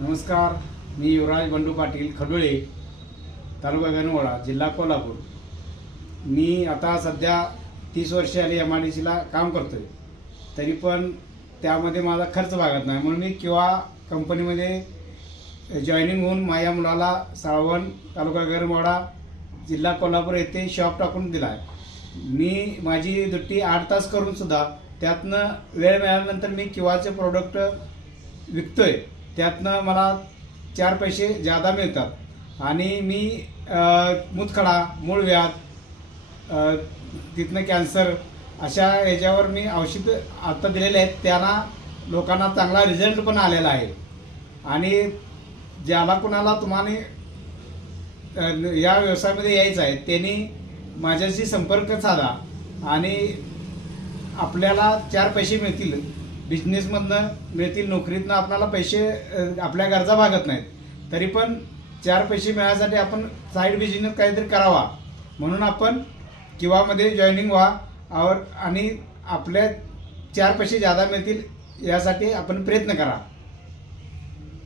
नमस्कार, मी युवराज बंडू पाटील खडोळे, तालुका गणवळा, जिल्हा कोल्हापूर। मी आता सध्या 30 वर्ष आली MIDCला काम करतोय, तरी पण त्यामध्ये माझा खर्च भागत नाही, म्हणून मी किंवा कंपनीमध्ये जॉईनिंग होऊन माझ्या मुलाला साळवण, तालुका गणवळा, जिल्हा कोल्हापूर येथे शॉप टाकून दिला आहे। मी माझी ड्युटी 8 तास करून सुद्धा त्यातनं वेळ मिळाल्यानंतर मी किंवाचे प्रोडक्ट विकतोय, त्यातनं मला 4 पैसे जादा मिळतात। आणि मी मुतखडा, मूळव्याध, तिथनं कॅन्सर अशा ह्याच्यावर मी औषध आता दिलेले आहेत, त्यांना लोकांना चांगला रिझल्ट पण आलेला आहे। आणि ज्याला कुणाला तुम्हाला या व्यवसायामध्ये यायचं आहे त्यांनी माझ्याशी संपर्क साधा आणि आपल्याला 4 पैसे मिळतील, बिझनेसमधनं मिळतील, नोकरीतनं आपल्याला पैसे, आपल्या गरजा भागत नाहीत, तरी पण 4 पैसे मिळण्यासाठी आपण साईड बिझनेस काहीतरी करावा, म्हणून आपण किंवामध्ये जॉईनिंग व्हा आणि आपल्या 4 पैसे जादा मिळतील यासाठी आपण प्रयत्न करा।